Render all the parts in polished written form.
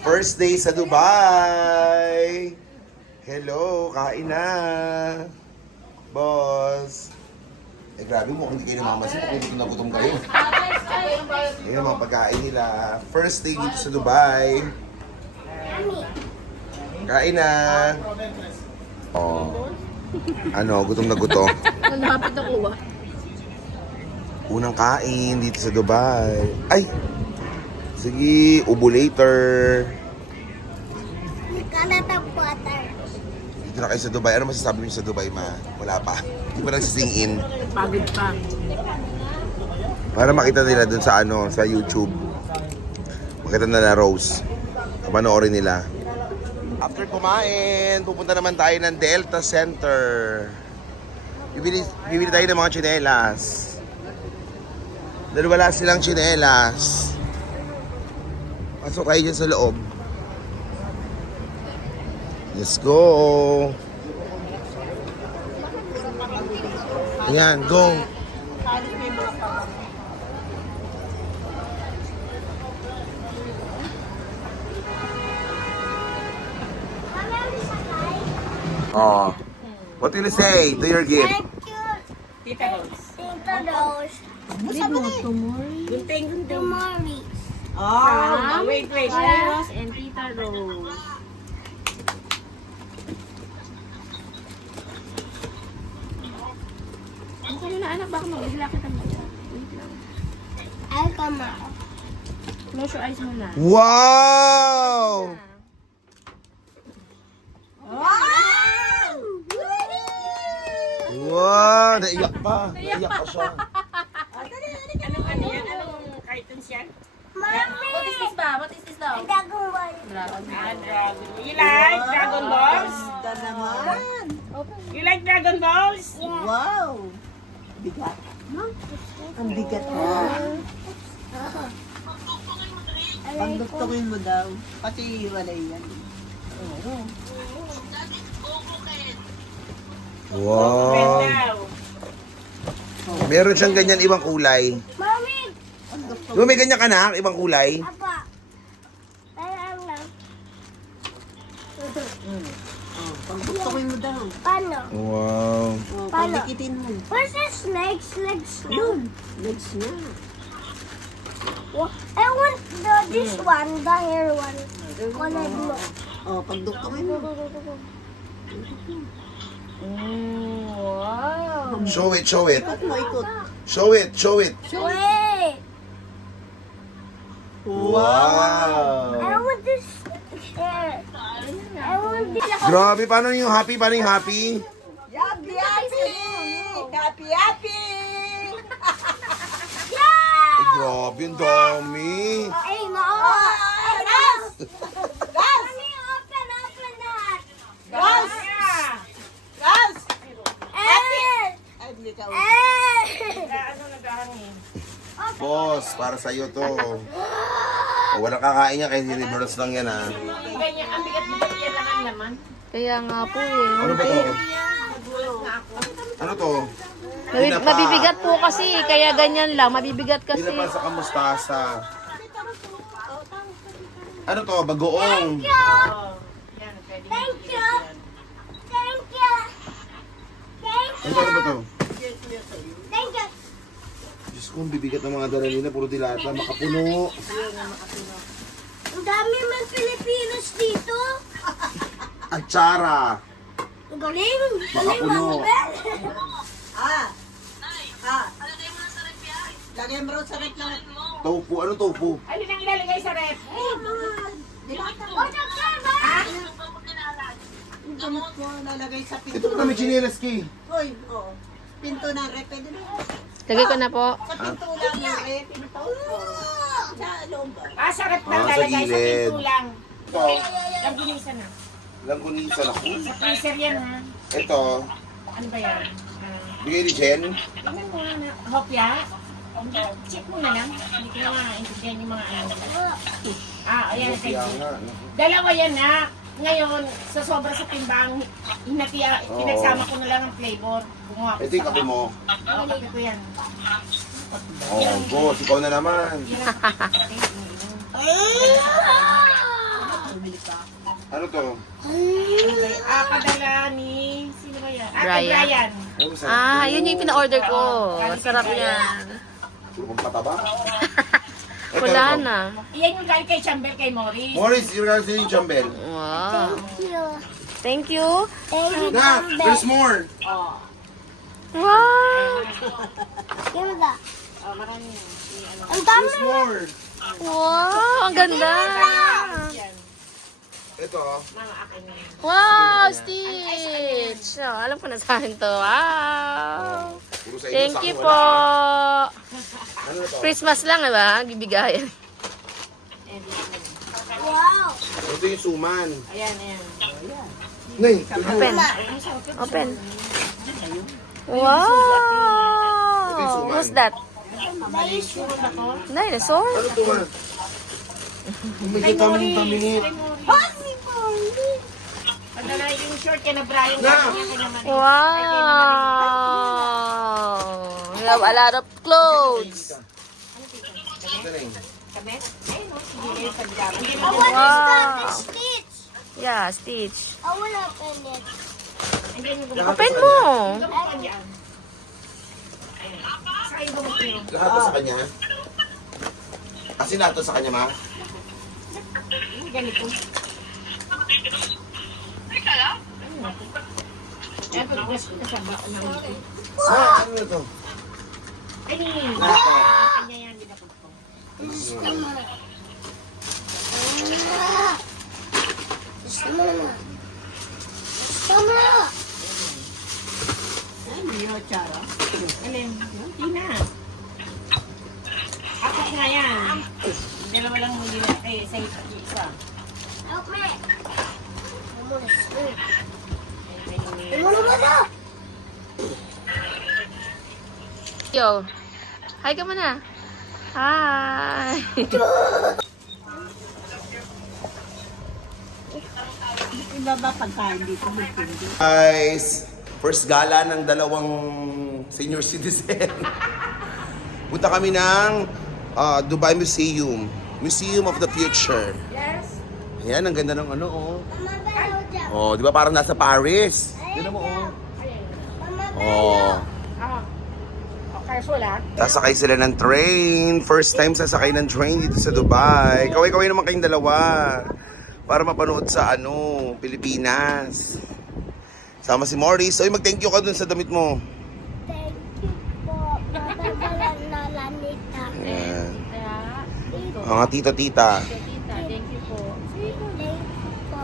First day sa Dubai. Hello, kain na. Boss. Eh grabe mo, kung hindi kayo namamasin, kung hindi nagutom kayo. Ayun ang mga pagkain nila. First day dito sa Dubai. Kain na. Oh. Ano, gutom na gutom. Malapit ako Unang kain dito sa Dubai. Ay! Sige, ubo later. Dito na kayo sa Dubai. Ano masasabi niyo sa Dubai, ma? Wala pa. Hindi pa nagsising-in. Pagod pa. Para makita nila dun sa ano, sa YouTube. Makita nila Rose. Panoorin nila. After kumain, pupunta naman tayo ng Delta Center. Bibili tayo ng mga tsinelas. Dahil wala silang tsinelas. Pasok kayo dyan sa loob. Let's go! Ayan, go! Oh, what will you say to your gift? Tita Rose. Tita Rose. Gunting. Tomorrow. Oh, wait. Rose and Tita Rose. Ang kano na anak, baka mabigla kita mo. Wait lang. Ay, kama. Close your eyes muna. Wow! Wow! Naiyak pa. Naiyak pa siya. Ano yan? Anong cartoons yan? What is this ba? What is this daw? Dragon Ball. Dragon. Dragon. You like Dragon Balls? naman. You like Dragon Balls? Wow. Bigat. Ang bigat mo. Pagduktukin mo daw. Kasi wala yan. Oo. Wow! Wow. Meron siyang ganyan ibang kulay. Mami! Di ba may ganyan ka na? Ibang kulay? Apa. Parang lang. Pagduktukin mo daw. Paano? Wow! Oh, pagdikitin mo. Where's the snakes? Legs? Yun. Legs na. I want this one, the hair one. Color blue. Oh, pagduktukin mo. Wow. Show it, show it. Ikot mo, ikot. Show it, show it. Wait! Wow! I want this hair. I want this. Grabe, paano yung happy? Paano yung happy? Happy, happy! Happy, happy! Ay, grabe, ang dami. Ay, no! Gas! Mommy, open that! Gas! Gas! Ay, hindi ka. Ano naghahangin? Boss, para sa'yo to. Walang kakain niya kasi Liberals lang yan, ha. Ganyan, ang bigat mo yan lang ang laman. Kaya nga po eh. Ano ba to? Ano to? Mabibigat po kasi, kaya ganyan lang. Mabibigat kasi. Hindi naman sa kamustasa. Ano to? Bagoong. Oh, yan, pwede. Thank you! Thank you! Thank Ano ba to? Thank you! Diyos ko, ang bibigat ng mga dala nila. Puro dilata, makapuno. Ang dami man Pilipinos dito. Atsara. Ang galing! Makapuno. Ah! Ah! Lagyan mo rin sa rek na. Tofu. Ano tofu? Alin ang ilalagay sa ref? Yung gamot ko lalagay sa pinto. Ito pa kami chinelas, Ki. Hoy, oo. Pinto ng rep. Pwede na. Lagay ko na po. Sa pinto lang ng rep. Pinto. Sa loob. Sa ref na Ah, sa lalagay sa gilid. pinto lang. Ito. Langgunisa na. Langgunisa na ko. Sa freezer yan ha. Ito. Ano ba yan? Bigay ni Jen. Tingnan mo nga na. Hopya? Check mo na lang. Hindi ko na maintindihan yung mga ano. Ayan. Kaya nga. Dalawa yan na. Ngayon, sa sobra sa timbang, pinagsama ko na lang ang flavor. Gumawa ko Ito yung kape mo. Oo, kape ko yan. Oh, boss. Ikaw na naman. Ano to? Padala ni... Sino ba yan? Brian. Brian. Ano sa? Ah, yun yung pina-order ko. Sarap yan. Puro pataba? Wala na. Iyan yung galing kay Chambel, kay Morris. Morris, yung regalo sa'yo yung Chambel. Wow. You. Thank you. Thank you, Na, Campbell. there's more. Oh. Wow. Give me that. Oh, marami yan. Ang dami. There's more. Wow, ang ganda. Yan. Ito, Mga akin yan. Wow, Stitch. Oh, alam ko na sa akin to. Wow. puro sa inyo. Thank sa akin you wala. po. Ano na to? Christmas lang, diba? Bibigayan. Wow. Ito yung suman. Ayan, ayan. Nay, Open. Open. Ito yung Wow. suman. What's that? Dinosaur? Ano to, ma? May tamin-taminit. Happy birthday. Padala yung short kay na Brian. Na. Wow. We have a lot of clothes. Galing. Kami? Ayun, no? Sige, yung pagdama. I want to start Wow. the Stitch. Yeah, Stitch. I want to open it. Open mo. Sa'yo ba mag-iro? Lahat to sa kanya? Kasi lahat to sa kanya, ma? Ganito. Ayan, pag-dress ko na sa bako ng ito. Ma, ano na to? Ay, hindi. Lahat to. Kanya yan, di na po. Tama. Ay, hindi yun, Charo. Alin? Hindi na. Ako nga yan. Dalawa lang muli na. Eh, sa isa. Help me. I want to sleep. I Ay, want to go. Yo. Hi ka muna. Hi. ibaba pagkain dito. Guys, first gala ng dalawang senior citizen. Punta kami ng Dubai Museum. Museum of the Future. Yes. Ayan, ang ganda ng ano, oh. Mama, bear down. Oh, di ba parang nasa Paris? Tignan mo, oh. Mama, bear Oh. Ah. Oh, careful ah. Sasakay sila ng train. First time sasakay ng train dito sa Dubai. Kaway-kaway naman kayong dalawa. Para mapanood sa ano, Pilipinas. Sama si Morris. Oy, mag-thank you ka dun sa damit mo. Thank you po. Matagalan na lanita. Ayan. Tito. Mga tito-tita. Thank you po. Thank you po.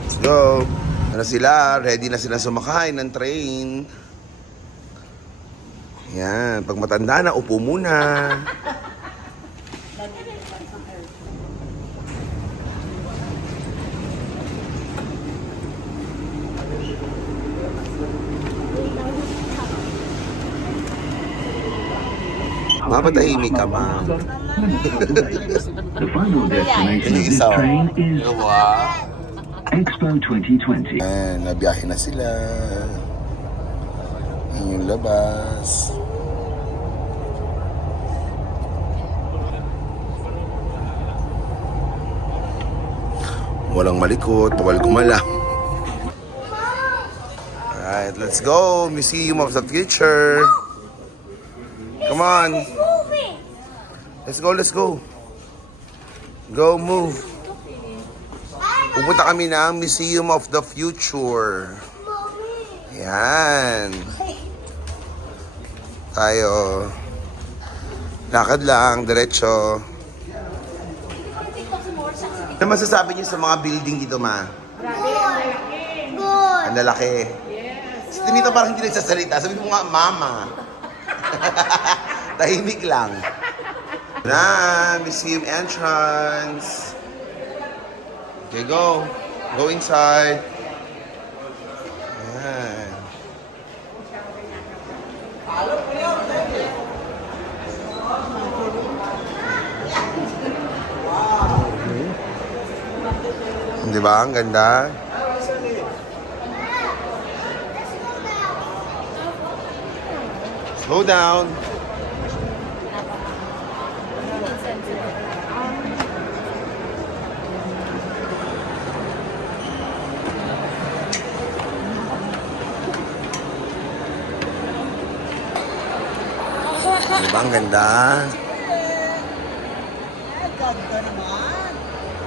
Let's go. Ano sila? Ready na sila sumakay ng train. Yan. Pag matanda na, upo muna. Mapatahimik ka, ma. The final destination of this train is Expo 2020. Ayan, nabiyahe na sila. Yan yung labas. Walang malikot, bawal gumalaw. Alright, let's go. Museum of the Future. Come on. Moving. Let's go, let's go. Go, move. Pupunta kami ng Museum of the Future. Yan. Tayo. Lakad lang, diretso. Ano masasabi niyo sa mga building dito, ma? Good. Ang lalaki. Yes. Dito parang hindi nagsasalita. Sabi mo nga, mama. Tahimik lang. Na, museum entrance. Okay, go. Go inside. Ayan. Di ba? Ang ganda. Slow down. Ba, ang ganda. Ay, ganda naman.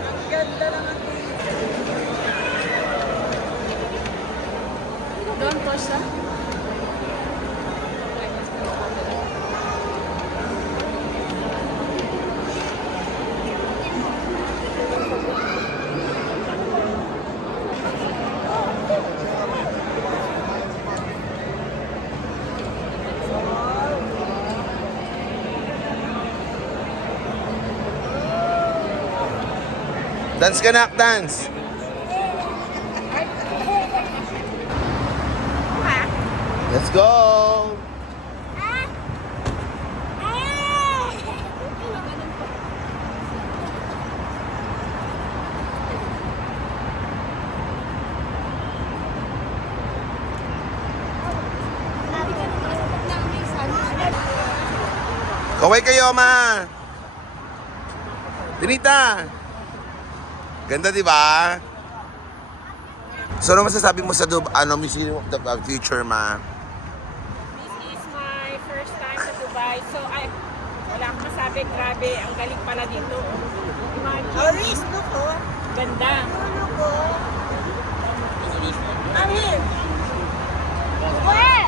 Ang ganda naman dito. Doon po siya. Dance ka, nak, dance. Let's go! Kaway kayo, ma! Tinita! Ganda, di ba? So, ano masasabi mo sa Museum of the Future, ma? This is my first time sa Dubai. So, wala akong masabi. Grabe, ang galing pala dito. Imagine. Oris, look oh. Ganda. Look oh. I'm here. Where?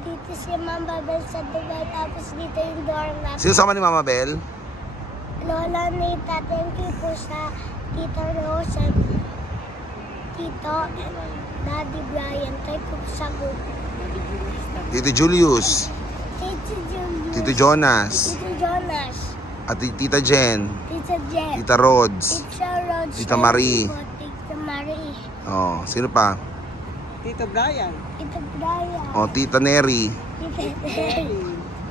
Dito si Mama Bel sa Dubai, tapos dito yung dorm natin. Sino sama ni Mama Bel? Lola Nita, thank you po sa Tito Rose at Tito and Daddy Brian. Thank you sa group. Tito Julius, Tito Julius, Tito Jonas, Tito Jonas, at Tita Jen, Tito Jen, Tita Rods. Tito Rose, Tita Marie. Tito Marie, Oh, sino pa? Tito Brian. Tito Brian, Oh, Tita Neri. Tito Terry.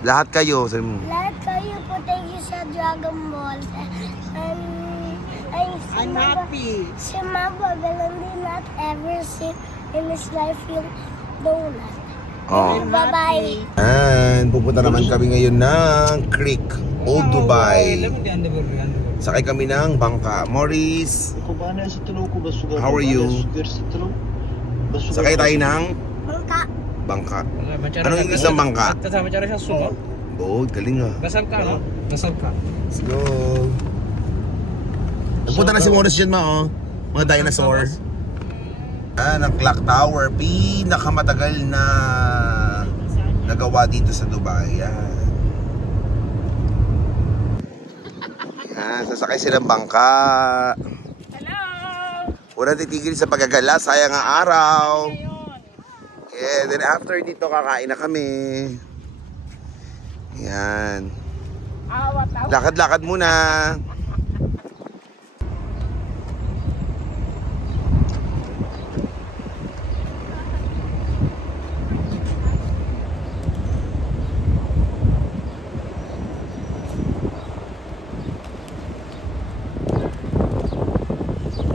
Lahat kayo. Sabi mo. Lahat kayo po, thank you sa Dragon Ball. I'm happy. Si Mama Bel hindi not ever seen in his life yung donut. Oh. Bye-bye. And pupunta naman kami ngayon ng Creek, Old Dubai. Sakay kami ng bangka. Maurice, how are you? Sakay tayo ng Mangka. bangka. Anong English ng bangka? Oh, galing ah. Gasal ka, no? Gasal ka. Let's go. Nagpunta na si Maurice dyan, ma, oh. Mga dinosaur. Ang clock tower, pinakamatagal na nagawa dito sa Dubai. Yan. Yan, sasakay silang bangka. Hello! Wala titigil sa pagagala, sayang ang araw. Yeah, then after dito kakain na kami. Yan. Lakad-lakad muna.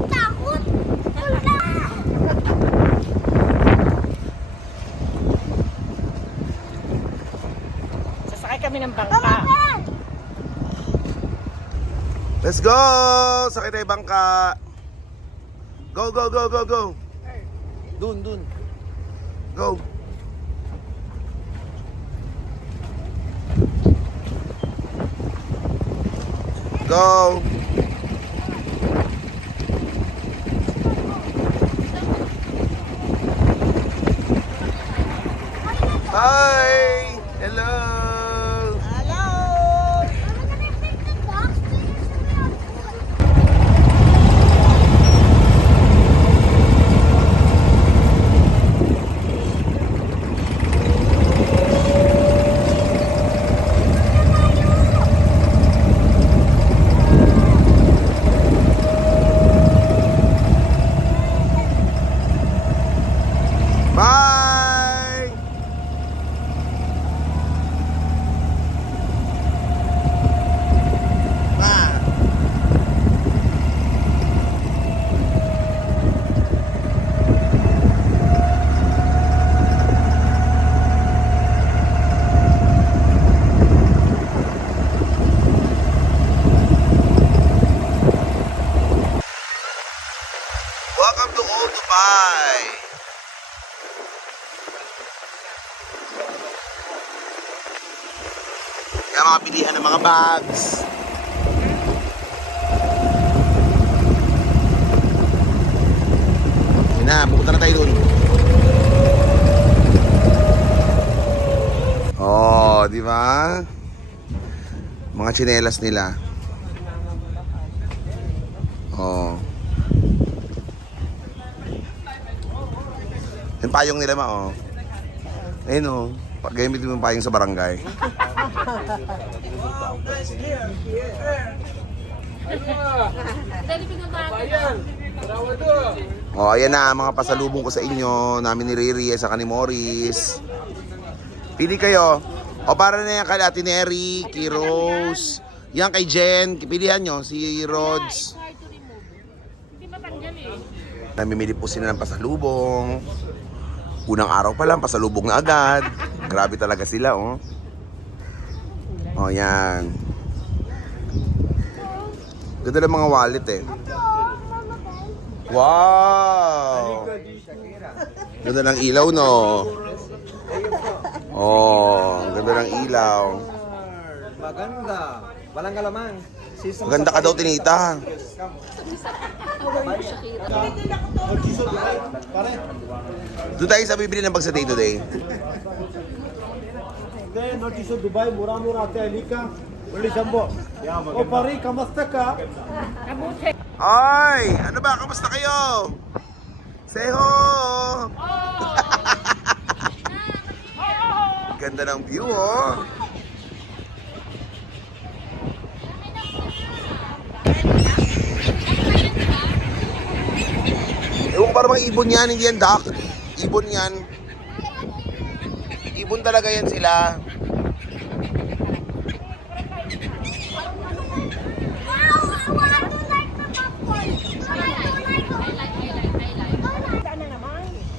Takot! Wala! Sasakay kami ng bangka. Let's go! Sakay tayo bangka. Go, go, go, go, go. Dun. Go. Go. Hi. Hello. Hello. Bye. mga bags. Yun na, pupunta na tayo dun. Oh, di ba? Mga tsinelas nila. Oh. Yung payong nila ma, oh. Ayun, oh. Pag-gamit mo yung payong sa barangay. Oh, ayan na, mga pasalubong ko sa inyo. Namin ni Riri, sa ni Morris. Pili kayo. O para na yan kay Ate Neri, kay Rose. Yan kay Jen. Pilihan nyo, si Rods. Hindi matanggal eh. Namimili po sila ng pasalubong. Unang araw pa lang, pasalubong na agad. Grabe talaga sila, oh. Oh, yan. Ganda ng mga wallet, eh. Wow! Ganda ng ilaw, no? Oh, ganda ng ilaw. Maganda. Walang kalaman. Maganda ka daw, Tinita. Doon tayo sa bibili ng bag sa Day to Day. Notice Dubai mura-mura ate Alika. Uli jambo. O pari kamusta ka? Kabuti. Ay! Ano ba? Kamusta kayo? Seho! Ganda ng view, oh. Ewan ko, parang mga ibon yan, hindi yan duck. Ibon yan. Ibon talaga yan sila.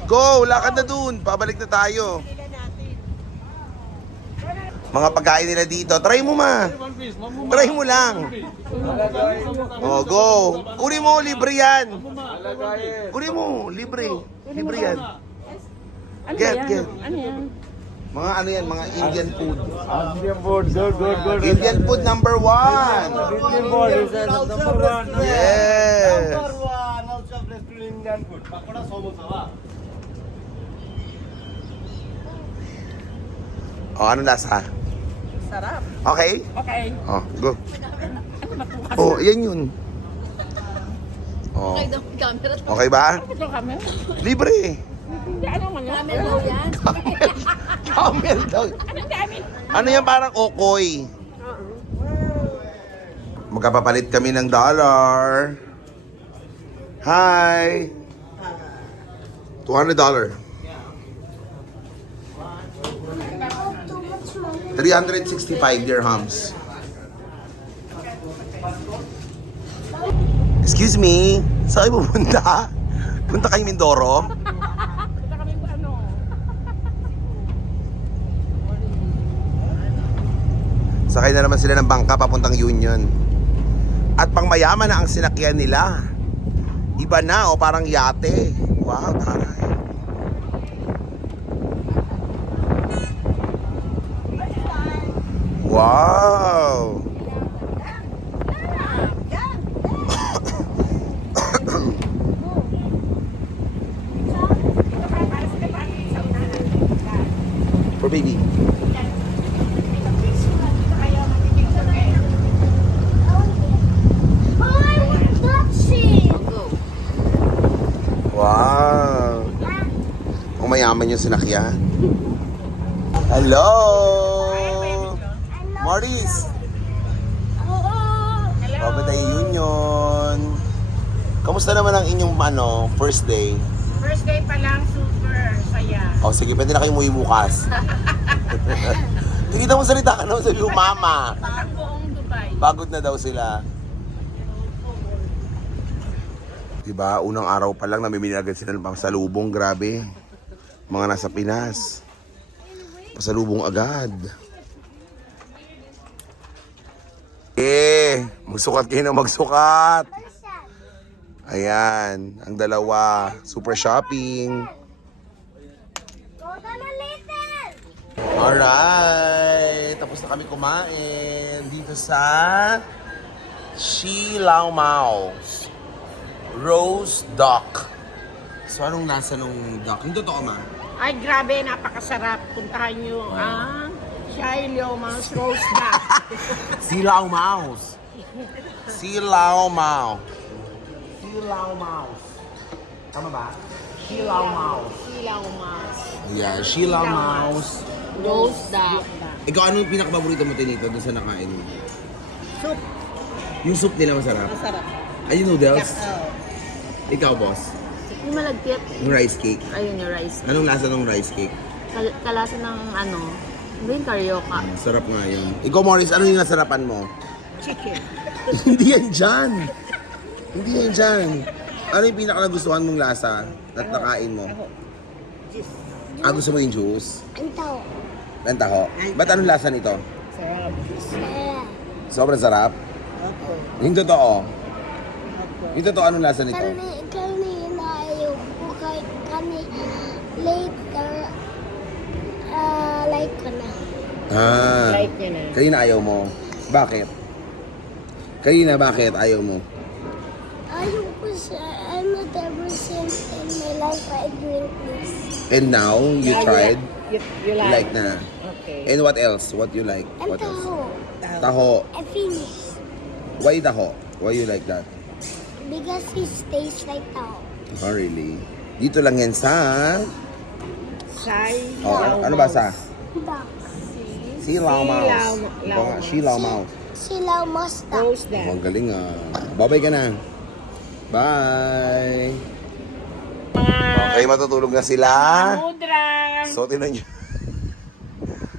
Go! Lakad na dun! Pabalik na tayo. Mga pagkain nila dito. Try mo, ma. Try mo lang. Oh, go. Kunin mo, libre yan. Kunin mo, libre. Libre yan. Get. Ano yan? Mga ano yan, mga Indian food. Indian food. Good. Indian food number 1. Indian food is number one. Yes. one. Also restaurant Indian food. Pakoda samosa wa. Oh, ano lasa? Sarap. Okay? Okay. Oh, go. Oh, yan yun. Oh. Okay ba? Ito kami. Libre. Hindi, ano man yan? Camel daw. Anong gamit? Ano yan, parang okoy? Magkapapalit kami ng dollar. Hi. $200. 365 dirhams. Excuse me, saan kayo pupunta? Punta kayo Mindoro? Ito kami ano? Sakay na naman sila ng bangka papuntang Union. At pang mayaman na ang sinakyan nila. Iba na o parang yate. Wow, taray. Wow! For baby. Wow! Kung mayaman yung sinakyan. Hello! Morris! Babay Union! Kamusta naman ang inyong first day? First day pa lang, super saya. O sige, pwede na kayo umuwi bukas. Tinita mo salita ka naman, sabi mo, mama. Ang buong Dubai. Pagod na daw sila. Diba, unang araw pa lang namimili agad sila ng pasalubong, grabe. Mga nasa Pinas. Pasalubong agad. Magsukat kayo na magsukat. Ayan, ang dalawa. Super shopping. Alright, tapos na kami kumain. dito sa Xiao Mao Rose Duck. So, anong lasa nung duck? Yung totoo, ma? Ay, grabe, napakasarap. Puntahan nyo ang Shiloh Mouse Roast Duck. Xiao Mao. Xiao Mao. Xiao Mao. Tama ba? Xiao Mao. Silaw Mouse. Yeah, Xiao Mao. Roast duck. Ikaw, ano yung pinaka-paborito mo tinito doon sa nakain mo? Soup. Yung soup nila masarap? Masarap. Ay, yung noodles? Ikaw, boss? Yung malagkit. Yung rice cake? Ayun yung rice. Anong lasa ng rice cake? Kalasa ng ano, green carioca. Sarap nga yun. Ikaw, Morris, ano yung nasarapan mo? Chicken. Hindi yan dyan. Hindi yan dyan. Ano yung pinaka-nagustuhan mong lasa at nakain mo? Gusto mo yung juice? Ang tao. Ang taho. Ba't anong lasa nito? Sarap. Sarap. Sobrang sarap. Opo. Yung totoo. Yung totoo, anong lasa nito? Kami inaayok ko kahit kami later like ko na. Like nyo na. Kanina ayaw mo. Bakit? Kanina bakit ayaw mo? Ayok ko siya. I'm not ever since in my life I drink this. And now, you tried? You You like na. Okay. And what else? What you like? Ang What else? taho. Taho. I finished. Why taho? Why you like that? Because it tastes like taho. Oh, really? Dito lang yan sa... Shiloh Oh, ano ba sa? Duck. Silau Mouse. Silau Silau Mouse. Silaw mustard. Roast Oh, duck. ang galing ah. Babay ka na. Bye! Okay, matutulog na sila. Mudra. So, tinan nyo.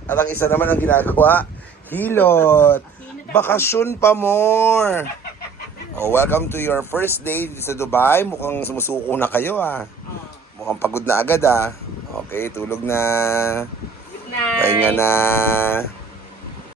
At ang isa naman ang ginagawa, hilot. Bakasyon pa more. Oh, welcome to your first day sa Dubai. Mukhang sumusuko na kayo ah. Mukhang pagod na agad ah. Okay, tulog na. Good night. Pahinga na.